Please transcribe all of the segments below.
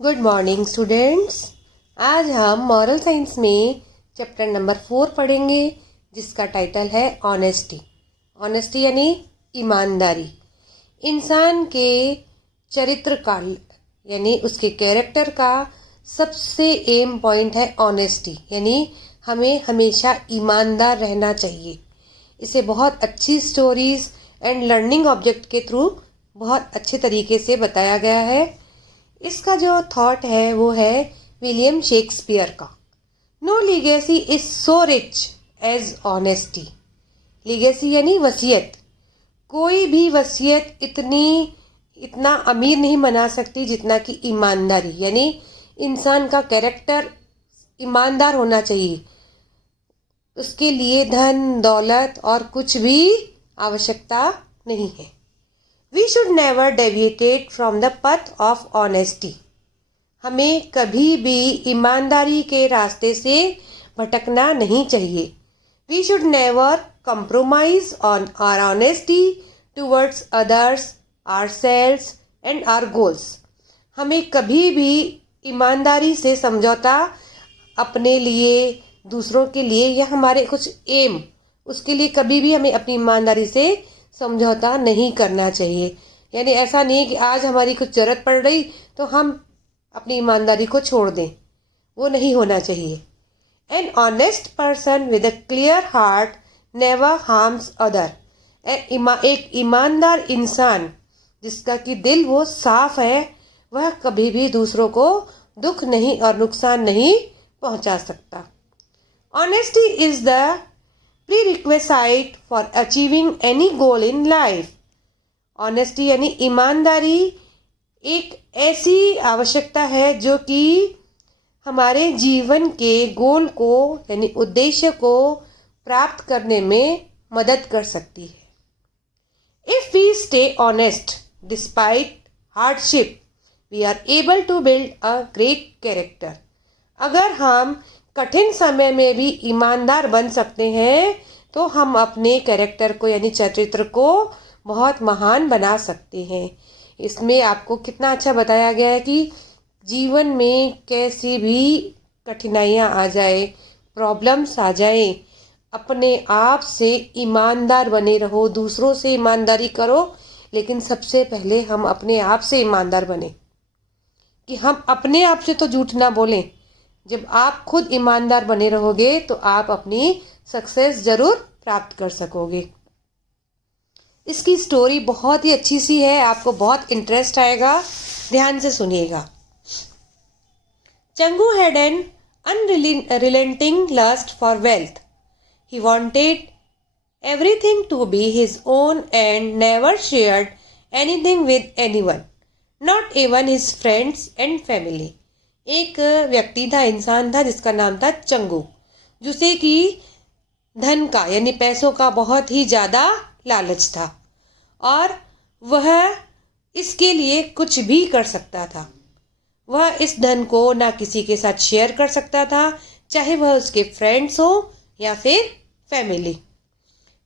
Good morning students. आज हम moral science में चैप्टर नंबर 4 पढ़ेंगे, जिसका टाइटल है ऑनेस्टी। ऑनेस्टी यानी ईमानदारी। इंसान के चरित्र का यानी उसके कैरेक्टर का सबसे एम पॉइंट है ऑनेस्टी, यानी हमें हमेशा ईमानदार रहना चाहिए। इसे बहुत अच्छी स्टोरीज एंड लर्निंग ऑब्जेक्ट के थ्रू बहुत अच्छे तरीके से बताया गया है। इसका जो थॉट है वो है विलियम शेक्सपियर का। No legacy is so rich as honesty. Legacy यानी वसीयत। कोई भी वसीयत इतना अमीर नहीं बना सकती जितना कि ईमानदारी, यानी इंसान का कैरेक्टर ईमानदार होना चाहिए। उसके लिए धन दौलत और कुछ भी आवश्यकता नहीं है। We should never deviate from the path of honesty. हमें कभी भी ईमानदारी के रास्ते से भटकना नहीं चाहिए। We should never compromise on our honesty towards others, ourselves and our goals. हमें कभी भी ईमानदारी से समझौता अपने लिए, दूसरों के लिए या हमारे कुछ एम, उसके लिए कभी भी हमें अपनी ईमानदारी से समझौता नहीं करना चाहिए। यानी ऐसा नहीं कि आज हमारी कुछ ज़रूरत पड़ रही तो हम अपनी ईमानदारी को छोड़ दें, वो नहीं होना चाहिए। An honest person with a clear heart never harms other. एक ईमानदार इंसान जिसका कि दिल वो साफ है, वह कभी भी दूसरों को दुख नहीं और नुकसान नहीं पहुंचा सकता। Honesty is the prerequisite for achieving any goal in life. Honesty यानी ईमानदारी एक ऐसी आवश्यकता है जो कि हमारे जीवन के गोल को यानी उद्देश्य को प्राप्त करने में मदद कर सकती है। If we stay honest despite hardship, we are able to build a great character. अगर हम कठिन समय में भी ईमानदार बन सकते हैं तो हम अपने कैरेक्टर को यानी चरित्र को बहुत महान बना सकते हैं। इसमें आपको कितना अच्छा बताया गया है कि जीवन में कैसी भी कठिनाइयाँ आ जाए, प्रॉब्लम्स आ जाए, अपने आप से ईमानदार बने रहो, दूसरों से ईमानदारी करो, लेकिन सबसे पहले हम अपने आप से ईमानदार बने कि हम अपने आप से तो झूठ ना बोलें। जब आप खुद ईमानदार बने रहोगे तो आप अपनी सक्सेस जरूर प्राप्त कर सकोगे। इसकी स्टोरी बहुत ही अच्छी सी है, आपको बहुत इंटरेस्ट आएगा, ध्यान से सुनिएगा। Changu had an unrelenting lust for wealth. He wanted everything to be his own and never shared anything with anyone, not even his friends and family. एक व्यक्ति था, इंसान था जिसका नाम था चंगू, जिसे कि धन का यानी पैसों का बहुत ही ज़्यादा लालच था और वह इसके लिए कुछ भी कर सकता था। वह इस धन को ना किसी के साथ शेयर कर सकता था, चाहे वह उसके फ्रेंड्स हो या फिर family.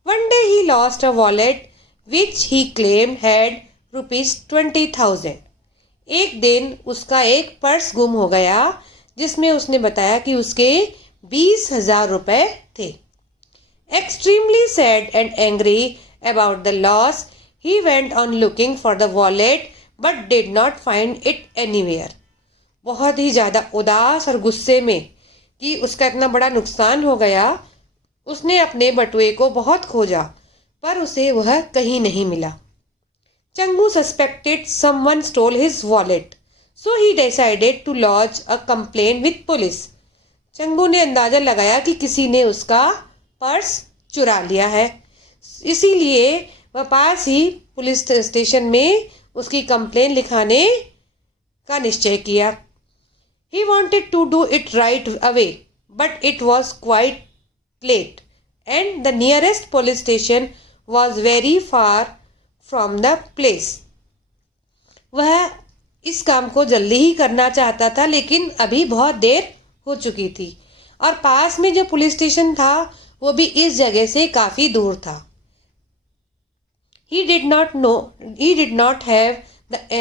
One day he lost a wallet which he claimed had ₹20,000. एक दिन उसका एक पर्स गुम हो गया जिसमें उसने बताया कि उसके 20,000 रुपए थे। Extremely sad and angry about the loss he went on looking for the wallet but did not find it anywhere. बहुत ही ज़्यादा उदास और गुस्से में कि उसका इतना बड़ा नुकसान हो गया, उसने अपने बटुए को बहुत खोजा पर उसे वह कहीं नहीं मिला। Changu suspected someone stole his wallet, so he decided to lodge a complaint with police. Changu ने अंदाजा लगाया कि किसी ने उसका पर्स चुरा लिया है, इसीलिए वह पास ही पुलिस स्टेशन में उसकी कंप्लेन लिखाने का निश्चय किया। He wanted to do it right away, but it was quite late, and the nearest police station was very far from the place. वह इस काम को जल्दी ही करना चाहता था, लेकिन अभी बहुत देर हो चुकी थी और पास में जो पुलिस स्टेशन था वो भी इस जगह से काफ़ी दूर था। He did not have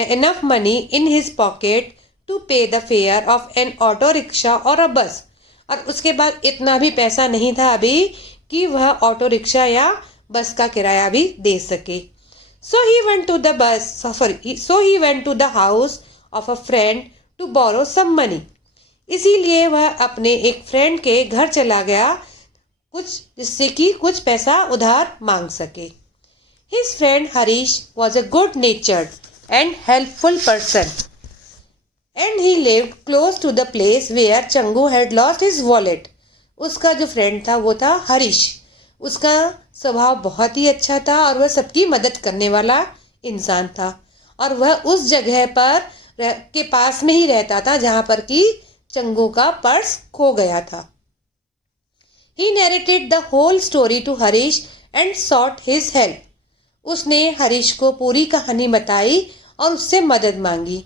enough money in his pocket to pay the fare of an auto rickshaw or a bus. और उसके बाद इतना भी पैसा नहीं था अभी कि वह ऑटो रिक्शा या बस का किराया भी दे सके. So he went to the house of a friend to borrow some money. इसीलिए वह अपने एक फ्रेंड के घर चला गया कुछ जिससे कि कुछ पैसा उधार मांग सके. His friend Harish was a good-natured and helpful person, and he lived close to the place where Changu had lost his wallet. उसका जो फ्रेंड था वो था हरीश. उसका स्वभाव बहुत ही अच्छा था और वह सबकी मदद करने वाला इंसान था और वह उस जगह पर के पास में ही रहता था जहाँ पर कि चंगू का पर्स खो गया था. He narrated the whole story to Harish and sought his help. उसने हरीश को पूरी कहानी बताई और उससे मदद मांगी.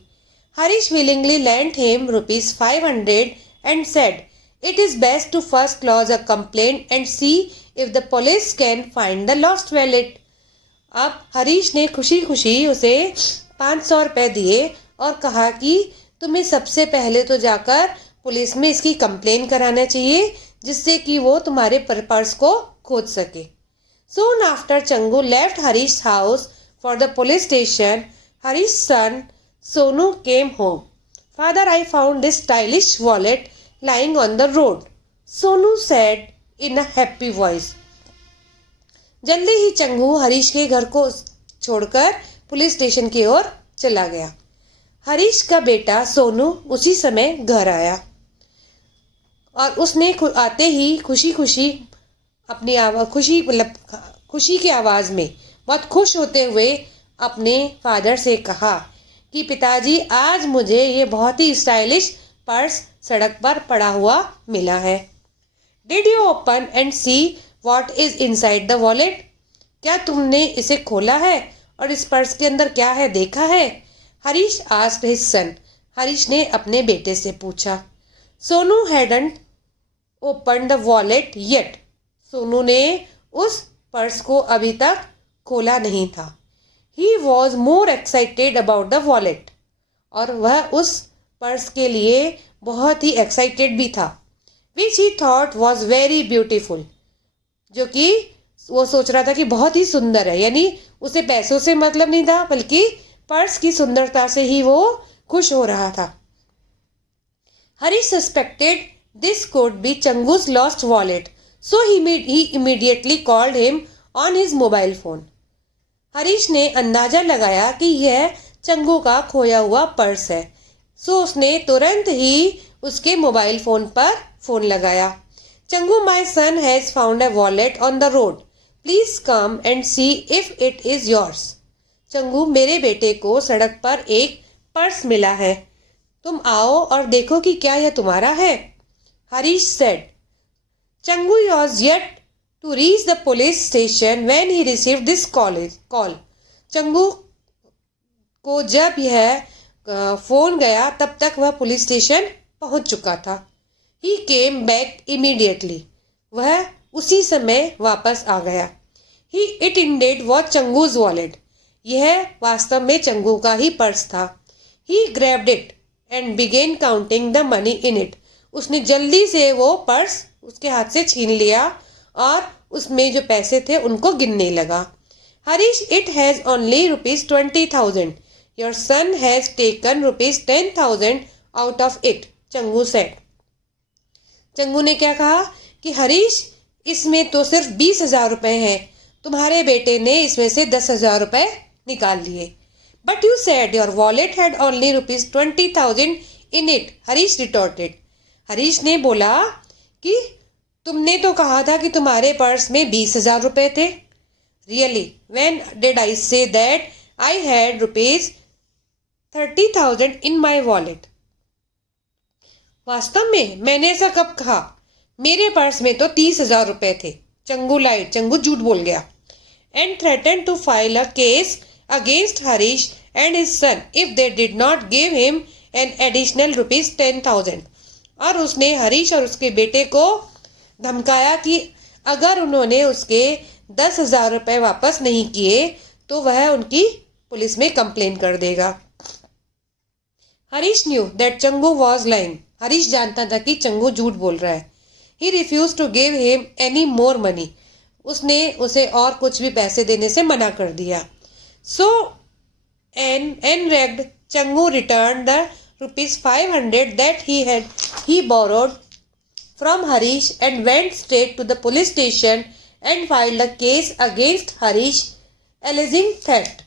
Harish willingly lent him ₹500 and said, "It is best to first lodge a complaint and see if the police can find the lost wallet." अब हरीश ने खुशी खुशी उसे 500 रुपये दिए और कहा कि तुम्हें सबसे पहले तो जाकर पुलिस में इसकी कंप्लेन कराना चाहिए जिससे कि वो तुम्हारे पर्स को खोज सके. Soon after Changu left Harish's house for the police station, Harish's son Sonu came home. "Father, I found this stylish wallet lying on the road," Sonu said in a happy voice. जल्दी ही चंगू हरीश के घर को छोड़कर police station की ओर चला गया. हरीश का बेटा सोनू उसी समय घर आया और उसने आते ही खुशी खुशी अपनी खुशी की आवाज़ में बहुत खुश होते हुए अपने फादर से कहा कि पिताजी आज मुझे ये बहुत ही स्टाइलिश पर्स सड़क पर पड़ा हुआ मिला है. Did you open and see what is inside the wallet? क्या तुमने इसे खोला है और इस पर्स के अंदर क्या है देखा है? Harish asked his son. Harish ने अपने बेटे से पूछा. Sonu hadn't open the wallet yet. Sonu ने उस पर्स को अभी तक खोला नहीं था. He was more excited about the wallet. और वह उस पर्स के लिए बहुत ही एक्साइटेड भी था. Which he thought was very beautiful. जो कि वो सोच रहा था कि बहुत ही सुंदर है. यानी उसे पैसों से मतलब नहीं था बल्कि पर्स की सुंदरता से ही वो खुश हो रहा था. Harish suspected this could be Changu's lost wallet, so he immediately called him on his mobile phone. Harish ने अंदाजा लगाया कि यह चंगू का खोया हुआ पर्स है, सो उसने तुरंत ही उसके मोबाइल फोन पर फोन लगाया. Changu, my son has found a wallet on the road, please come and see if it is yours. Changu, मेरे बेटे को सड़क पर एक पर्स मिला है, तुम आओ और देखो कि क्या यह तुम्हारा है. Harish said. Changu was yet to reach the police station when he received this call. Changu को जब यह फोन गया तब तक वह पुलिस स्टेशन पहुंच चुका था. He came back immediately. वह उसी समय वापस आ गया. It indeed was चंगू's wallet. यह वास्तव में चंगू का ही पर्स था. He grabbed it and began counting the money in it. उसने जल्दी से वो पर्स उसके हाथ से छीन लिया और उसमें जो पैसे थे उनको गिनने लगा. Harish, it has only ₹20,000. Your son has taken ₹10,000 out of it, Changu said. Changu ने क्या कहा कि हरीश, इसमें तो सिर्फ 20,000 रुपए हैं, तुम्हारे बेटे ने इसमें से 10,000 रुपए निकाल लिए. But you said your wallet had only ₹20,000 in it, Harish retorted. Harish ने बोला कि तुमने तो कहा था कि तुम्हारे पर्स में 20,000 रुपए थे. Really, when did I say that I had ₹30,000 in my wallet? वास्तव में मैंने ऐसा कब कहा? मेरे पर्स में तो 30,000 रुपए थे. चंगू झूठ बोल गया. And threaten to file a case against Harish and his son if they did not give him an additional ₹10,000. और उसने हरीश और उसके बेटे को धमकाया कि अगर उन्होंने उसके 10,000 रुपये वापस नहीं किए तो वह उनकी पुलिस में कंप्लेन कर देगा. Harish knew that Changu was lying. Harish जानता था कि चंगू झूठ बोल रहा है। He refuse to give him any more money. उसने उसे और कुछ भी पैसे देने से मना कर दिया। सो enraged, Changu returned the ₹500 that he borrowed from Harish and went straight to the police station and filed a case against Harish alleging theft.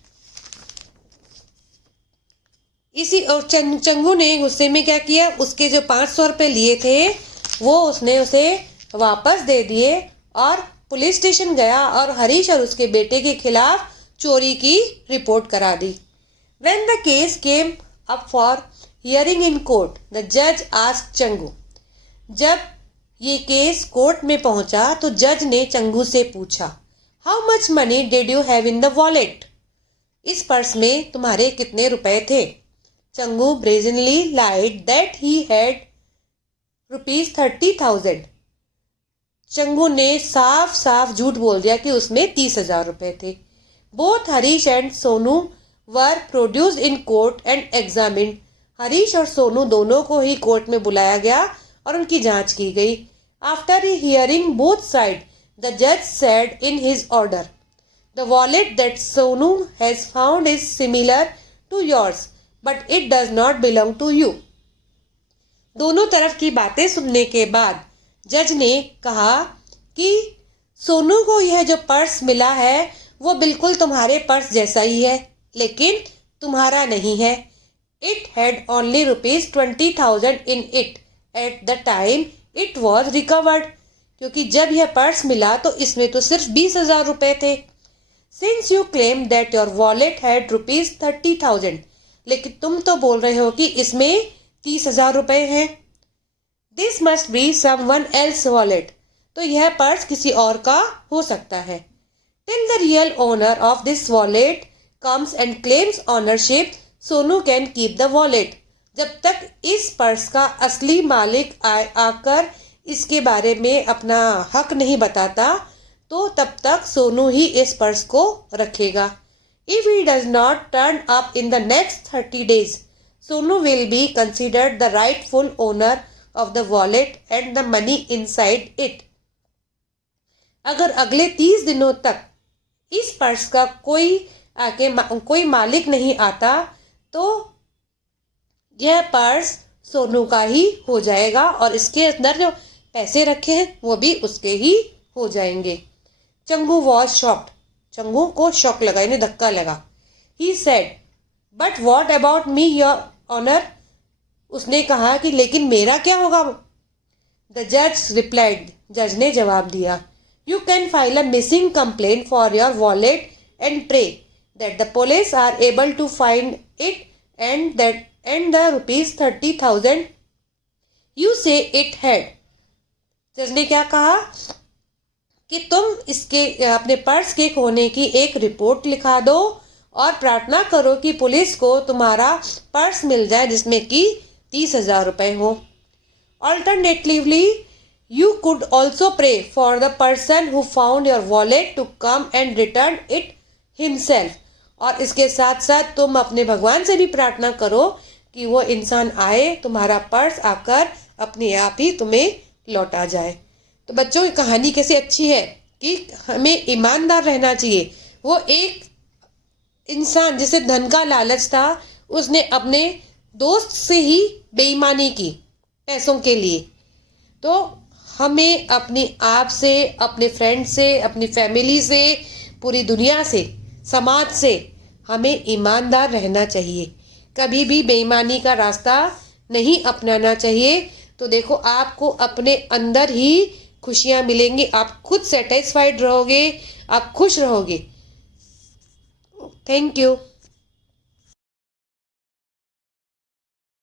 इसी और चंगू ने गुस्से में क्या किया, उसके जो 500 रुपये लिए थे वो उसने उसे वापस दे दिए और पुलिस स्टेशन गया और हरीश और उसके बेटे के खिलाफ चोरी की रिपोर्ट करा दी। When the case came up for hearing in court, the judge asked Changu. जब ये केस कोर्ट में पहुंचा तो जज ने चंगू से पूछा, How much money did you have in the wallet? इस पर्स में तुम्हारे कितने रुपए थे? Changu brazenly lied that he had ₹30,000। Changu ने साफ साफ झूठ बोल दिया कि उसमें 30,000 रुपए थे। Both Harish and Sonu were produced in court and examined। Harish और सोनू दोनों को ही कोर्ट में बुलाया गया और उनकी जांच की गई। After hearing both sides, the judge said in his order, the wallet that Sonu has found is similar to yours, but it does not belong to you। दोनों तरफ की बातें सुनने के बाद जज ने कहा कि सोनू को यह जो पर्स मिला है वो बिल्कुल तुम्हारे पर्स जैसा ही है, लेकिन तुम्हारा नहीं है। It had only ₹20,000 in it at the time it was recovered। क्योंकि जब यह पर्स मिला तो इसमें तो सिर्फ 20,000 रुपए थे। Since you claim that your wallet had ₹30,000, लेकिन तुम तो बोल रहे हो कि इसमें 30,000 रुपए हैं। This must be someone else's wallet। तो यह पर्स किसी और का हो सकता है। Till the real owner of this wallet comes and claims ownership, Sonu can keep the wallet। जब तक इस पर्स का असली मालिक आकर इसके बारे में अपना हक नहीं बताता तो तब तक सोनू ही इस पर्स को रखेगा। If he does not turn up in the next 30 days, Sonu will be considered the rightful owner of the wallet and the money inside it। अगर अगले 30 दिनों तक इस पर्स का कोई मालिक नहीं आता तो यह पर्स सोनू का ही हो जाएगा और इसके अंदर जो पैसे रखे हैं वो भी उसके ही हो जाएंगे। Changu was shocked. चंगू को शॉक लगा, इन्हें धक्का लगा। He said, but what about me your honour. उसने कहा कि लेकिन मेरा क्या होगा। द जज रिप्लाइड। जज ने जवाब दिया, you can file a missing complaint for your wallet and pray that the police are able to find it and the ₹30,000 you say it had। जज ने क्या कहा कि तुम इसके अपने पर्स के खोने की एक रिपोर्ट लिखा दो और प्रार्थना करो कि पुलिस को तुम्हारा पर्स मिल जाए जिसमें कि 30,000 रुपए हो। Alternatively, you could also pray for the person who found your wallet to come and return it himself। और इसके साथ साथ तुम अपने भगवान से भी प्रार्थना करो कि वो इंसान आए, तुम्हारा पर्स आकर अपने आप ही तुम्हें लौटा जाए। तो बच्चों, की कहानी कैसी अच्छी है कि हमें ईमानदार रहना चाहिए। वो एक इंसान जिसे धन का लालच था, उसने अपने दोस्त से ही बेईमानी की पैसों के लिए। तो हमें अपनी आप से, अपने फ्रेंड से, अपनी फैमिली से, पूरी दुनिया से, समाज से हमें ईमानदार रहना चाहिए। कभी भी बेईमानी का रास्ता नहीं अपनाना चाहिए। तो देखो, आपको अपने अंदर ही खुशियाँ मिलेंगी, आप खुद सेटिस्फाइड रहोगे, आप खुश रहोगे। Thank you.